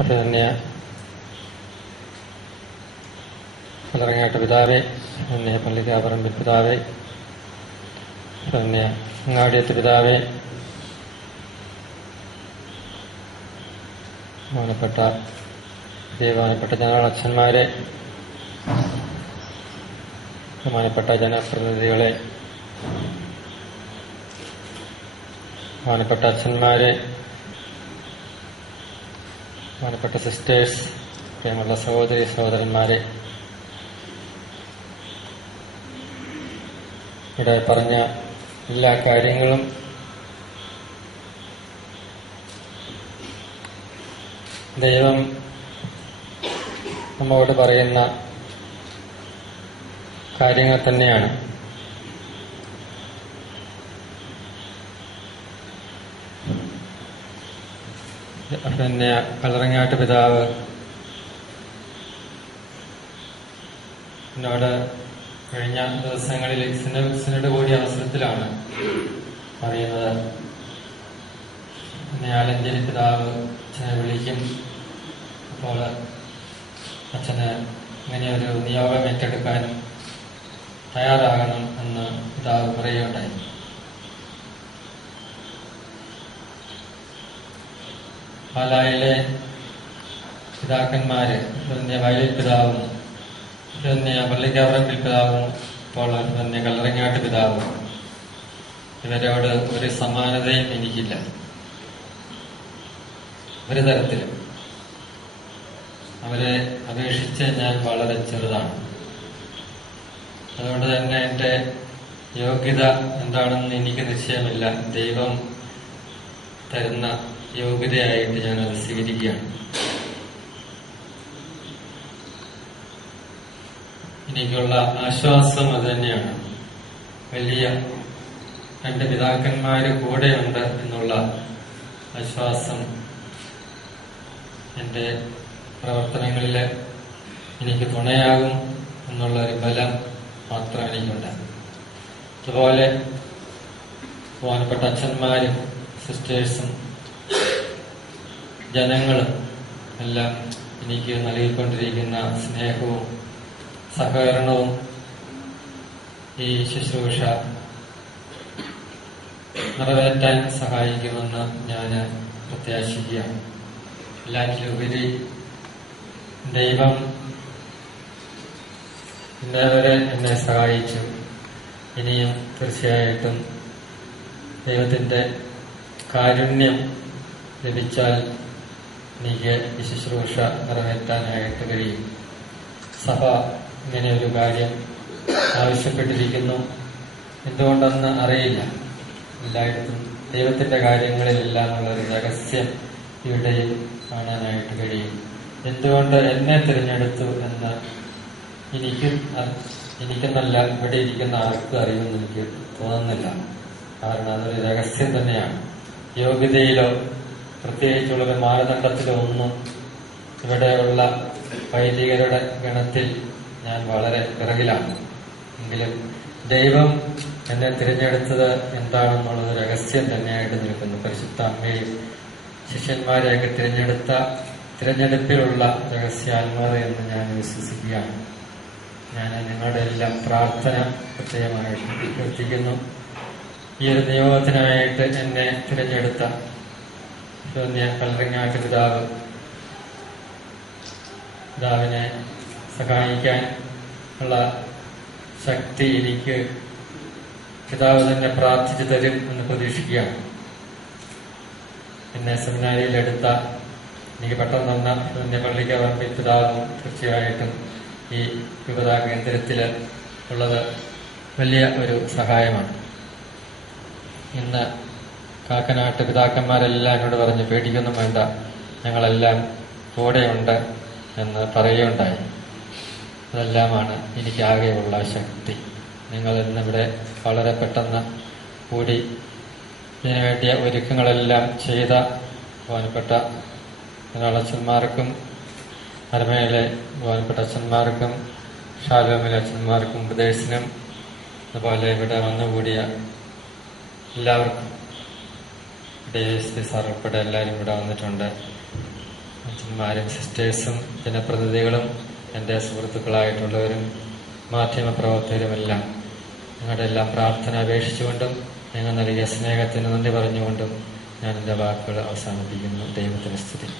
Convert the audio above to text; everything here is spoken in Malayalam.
അഭിനന്യ കല്ലറങ്ങാട്ട് പിതാവേ, അഭിനന്യ പള്ളിക്കാപ്പറമ്പിൽ പിതാവേ, അഭിനന്യ അങ്ങാടിയത്ത് പിതാവേ, ബഹുമാനപ്പെട്ട ജനറലച്ഛന്മാരെ, ബഹുമാനപ്പെട്ട ജനപ്രതിനിധികളെ, ബഹുമാനപ്പെട്ട അച്ഛന്മാരെ, ബഹുമാനപ്പെട്ട സിസ്റ്റേഴ്സ്, പ്രിയമുള്ള സഹോദരി സഹോദരന്മാരെ, ഇവിടെ പറഞ്ഞ എല്ലാ കാര്യങ്ങളും ദൈവം നമ്മോട് പറയുന്ന കാര്യങ്ങൾ തന്നെയാണ്. പിന്നെ കല്ലറങ്ങാട്ട് പിതാവ് എന്നോട് കഴിഞ്ഞ ദിവസങ്ങളിൽ സിനഡ് കൂടിയ അവസരത്തിലാണ് പറയുന്നത്. പിന്നെ ആലഞ്ചേരി പിതാവ് അച്ഛനെ വിളിക്കും, അപ്പോൾ അച്ഛന് ഇങ്ങനെയൊരു നിയോഗം ഏറ്റെടുക്കാൻ തയ്യാറാകണം എന്ന് പിതാവ് പറയുകയുണ്ടായി. പാലായിലെ പിതാക്കന്മാര്, പിന്നെ വയലിൽ പിതാവും, പിന്നെ പള്ളിക്കാപ്പറമ്പിൽ പിതാവും, ഇപ്പോൾ പിന്നെ കല്ലറങ്ങാട്ട് പിതാവും, ഇവരോട് ഒരു സമാനതയും എനിക്കില്ല, ഒരു തരത്തിലും. അവരെ അപേക്ഷിച്ച് ഞാൻ വളരെ ചെറുതാണ്. അതുകൊണ്ട് തന്നെ എന്റെ യോഗ്യത എന്താണെന്ന് എനിക്ക് നിശ്ചയമില്ല. ദൈവം തരുന്ന യോഗ്യതയായിട്ട് ഞാനത് സ്വീകരിക്കുകയാണ്. എനിക്കുള്ള ആശ്വാസം അത് തന്നെയാണ്. വലിയ രണ്ട് പിതാക്കന്മാര് കൂടെയുണ്ട് എന്നുള്ള ആശ്വാസം എന്റെ പ്രവർത്തനങ്ങളില് എനിക്ക് തുണയാകും എന്നുള്ള ഒരു ബലം മാത്രം എനിക്കുണ്ട്. അതുപോലെ ബഹുമാനപ്പെട്ട അച്ഛന്മാരും സിസ്റ്റേഴ്സും ജനങ്ങളും എല്ലാം എനിക്ക് നൽകിക്കൊണ്ടിരിക്കുന്ന സ്നേഹവും സഹകരണവും ഈ ശുശ്രൂഷ നിറവേറ്റാൻ സഹായിക്കുമെന്ന് ഞാൻ പ്രത്യാശിക്കുകയാണ്. എല്ലാറ്റിലുപരി ദൈവം ഇന്നേവരെ എന്നെ സഹായിച്ചു. ഇനിയും തീർച്ചയായിട്ടും ദൈവത്തിന്റെ കാരുണ്യം ലഭിച്ചാൽ എനിക്ക് ഈ ശുശ്രൂഷ നിറവേറ്റാനായിട്ട് കഴിയും. സഭ ഇങ്ങനെ ഒരു കാര്യം ആവശ്യപ്പെട്ടിരിക്കുന്നു. എന്തുകൊണ്ടെന്ന് അറിയില്ല. എല്ലായിടത്തും ദൈവത്തിന്റെ കാര്യങ്ങളിലെല്ലാം ഉള്ളൊരു രഹസ്യം ഇവിടെയും കാണാനായിട്ട് കഴിയും. എന്തുകൊണ്ട് എന്നെ തിരഞ്ഞെടുത്തു എന്ന് എനിക്കെന്നല്ല ഇവിടെ ഇരിക്കുന്ന ആർക്കും അറിയുമെന്ന് എനിക്ക് തോന്നുന്നില്ല. കാരണം അതൊരു രഹസ്യം തന്നെയാണ്. യോഗ്യതയിലോ പ്രത്യേകിച്ചുള്ളൊരു മാനദണ്ഡത്തിലോ ഒന്നും ഇവിടെയുള്ള വൈദികരുടെ ഗണത്തിൽ ഞാൻ വളരെ പിറകിലാണ്. എങ്കിലും ദൈവം എന്നെ തിരഞ്ഞെടുത്തത് എന്താണെന്നുള്ളത് രഹസ്യം തന്നെയായിട്ട് നിൽക്കുന്നു. പരിശുദ്ധ അമ്മയും ശിഷ്യന്മാരെയൊക്കെ തിരഞ്ഞെടുപ്പിലുള്ള രഹസ്യാത്മാത എന്ന് ഞാൻ വിശ്വസിക്കുകയാണ്. ഞാൻ നിങ്ങളുടെ എല്ലാം പ്രാർത്ഥന പ്രത്യേകമായിട്ട് അഭ്യർത്ഥിക്കുന്നു. ഈ ഒരു നിയോഗത്തിനായിട്ട് എന്നെ തിരഞ്ഞെടുത്ത കല്ലറങ്ങാട്ട് പിതാവിനെ സഹായിക്കാൻ ഉള്ള ശക്തി എനിക്ക് പിതാവ് തന്നെ പ്രാർത്ഥിച്ചു തരും എന്ന് പ്രതീക്ഷിക്കുകയാണ്. എന്നെ സെമിനാരിയിലെടുത്ത എനിക്ക് പെട്ടെന്ന് തന്ന പള്ളിക്കാപ്പറമ്പിൽ പിതാവും തീർച്ചയായിട്ടും ഈ യുവതാ കേന്ദ്രത്തില് ഉള്ളത് വലിയ ഒരു സഹായമാണ്. ഇന്ന് കാക്കനാട്ട് പിതാക്കന്മാരെല്ലാം എന്നോട് പറഞ്ഞു, പേടിക്കൊന്നും വേണ്ട, ഞങ്ങളെല്ലാം കൂടെയുണ്ട് എന്ന് പറയുകയുണ്ടായി. അതെല്ലാമാണ് എനിക്കാകെയുള്ള ശക്തി. നിങ്ങൾ ഇന്നിവിടെ വളരെ പെട്ടെന്ന് കൂടി ഇതിനുവേണ്ടിയ ഒരുക്കങ്ങളെല്ലാം ചെയ്ത ബഹുമാനപ്പെട്ട അച്ഛന്മാർക്കും, അരമയിലെ ബഹുമാനപ്പെട്ട അച്ഛന്മാർക്കും, ഷാലോമിലെ അച്ഛന്മാർക്കും, ഉപദേശിനും, അതുപോലെ ഇവിടെ വന്നുകൂടിയ എല്ലാവർക്കും, DSP സാർ ഉൾപ്പെടെ എല്ലാവരും ഇവിടെ വന്നിട്ടുണ്ട്. അച്ഛന്മാരും സിസ്റ്റേഴ്സും ജനപ്രതിനിധികളും എൻ്റെ സുഹൃത്തുക്കളായിട്ടുള്ളവരും മാധ്യമപ്രവർത്തകരുമെല്ലാം നിങ്ങളുടെ എല്ലാം പ്രാർത്ഥന അപേക്ഷിച്ചുകൊണ്ടും നിങ്ങൾ നൽകിയ സ്നേഹത്തിന് നന്ദി പറഞ്ഞുകൊണ്ടും ഞാൻ എൻ്റെ വാക്കുകൾ അവസാനിപ്പിക്കുന്നു. ദൈവത്തിന് സ്തുതി.